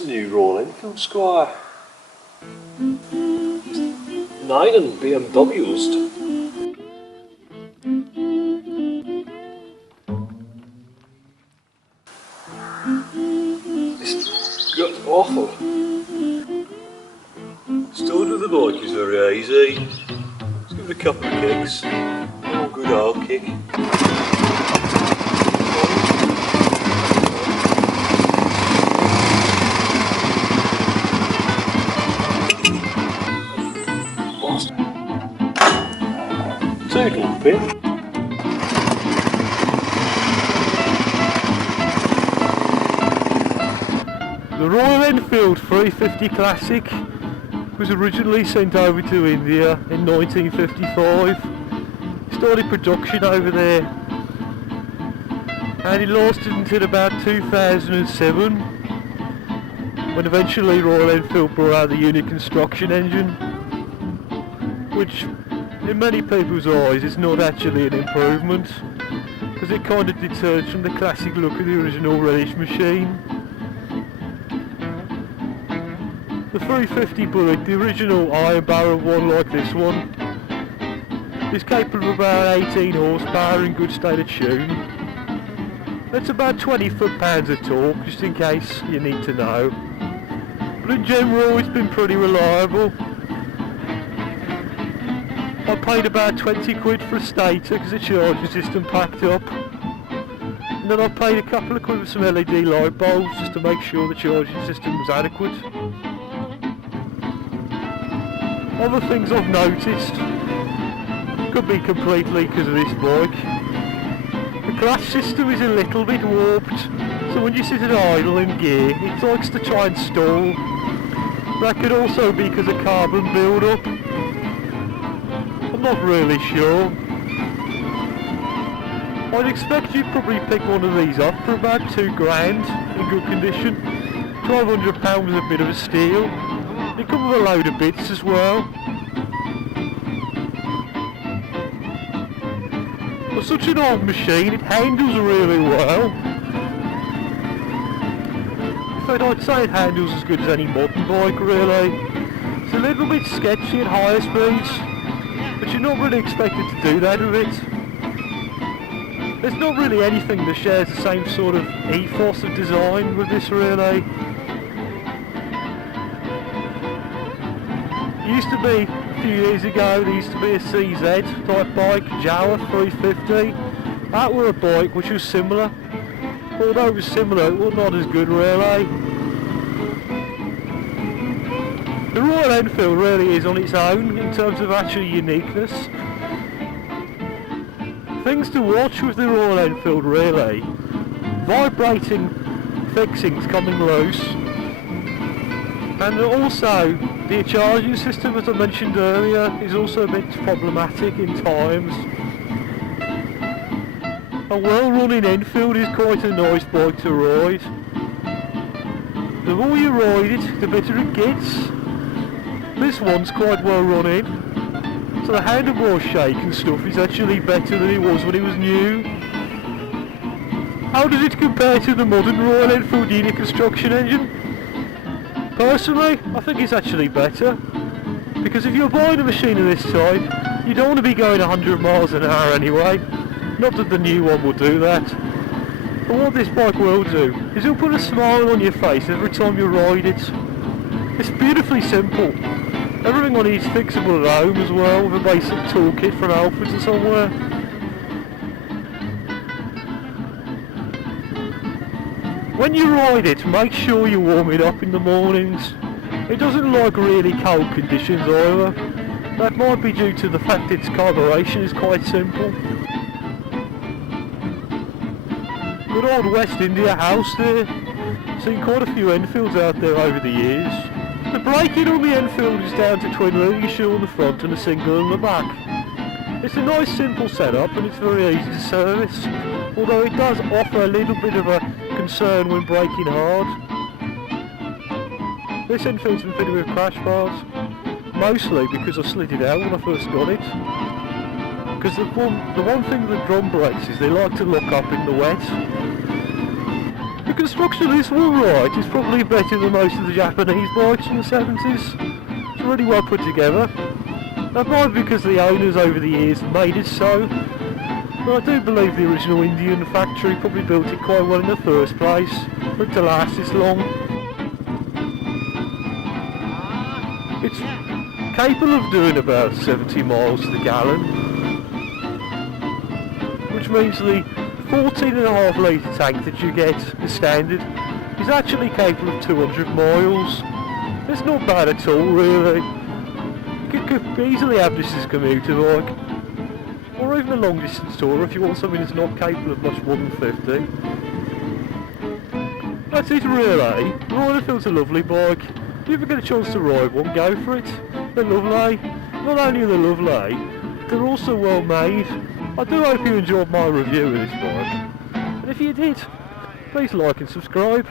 It's a new Royal Enfield Squire. 9 and BMWs. It's got awful. Stored with the bike is very easy. Let's give it a couple of kicks. Oh, good old kick. Toodle pip. The Royal Enfield 350 Classic was originally sent over to India in 1955. It started production over there and it lasted until about 2007, when eventually Royal Enfield brought out the unit construction engine, which in many people's eyes is not actually an improvement, because it kind of deters from the classic look of the original relish machine. The 350 Bullet, the original iron barrel one like this one, is capable of about 18 horsepower in good state of tune. That's about 20 foot-pounds of torque, just in case you need to know. But in general it's been pretty reliable. I paid about 20 quid for a stator because the charging system packed up. And then I paid a couple of quid for some LED light bulbs just to make sure the charging system was adequate. Other things I've noticed, could be completely because of this bike. The clutch system is a little bit warped, so when you sit at idle in gear, it likes to try and stall. That could also be because of carbon build-up. I'm not really sure. I'd expect you'd probably pick one of these up for about £2 in good condition. £1,200 was a bit of a steal. It comes with a load of bits as well. For such an old machine, it handles really well. In fact, I'd say it handles as good as any modern bike, really. It's a little bit sketchy at higher speeds, but you're not really expected to do that with it. There's not really anything that shares the same sort of ethos of design with this, really. It used to be, a few years ago, there used to be a CZ type bike, Jawa 350. That were a bike which was similar. Although it was similar, it was not as good, really. The Royal Enfield really is on its own in terms of actual uniqueness. Things to watch with the Royal Enfield, really: vibrating fixings coming loose, and also the charging system, as I mentioned earlier, is also a bit problematic in times. A well-running Enfield is quite a nice bike to ride. The more you ride it, the better it gets. This one's quite well running, so the handlebar shake and stuff is actually better than it was when it was new. How does it compare to the modern Royal Enfield unit construction engine? Personally, I think it's actually better, because if you're buying a machine of this type, you don't want to be going 100 miles an hour anyway. Not that the new one will do that. But what this bike will do is it'll put a smile on your face every time you ride it. It's beautifully simple. Everything on it is fixable at home as well, with a basic toolkit from Alfred's or somewhere. When you ride it, make sure you warm it up in the mornings. It doesn't like really cold conditions either. That might be due to the fact its carburation is quite simple. Good old West India house there. Seen quite a few Enfields out there over the years. The braking on the Enfield is down to twin reissue on the front and a single on the back. It's a nice simple setup and it's very easy to service, although it does offer a little bit of a concern when braking hard. This Enfield's been fitted with crash bars, mostly because I slid it out when I first got it. Because the one thing with drum brakes is they like to lock up in the wet. construction of this one, right, is probably better than most of the Japanese bikes in the 70s. It's really well put together. That might be because the owners over the years made it so, but I do believe the original Indian factory probably built it quite well in the first place, for it to last this long. It's capable of doing about 70 miles to the gallon, which means the 14.5 litre tank that you get as standard is actually capable of 200 miles. It's not bad at all, really. You could easily have this as a commuter bike, or even a long distance tour if you want something that's not capable of much more than 50. That's it really. Royal Enfield's a lovely bike. If you ever get a chance to ride one, go for it. They're lovely. Not only are they lovely, they're also well made. I do hope you enjoyed my review of this bike, and if you did, please like and subscribe.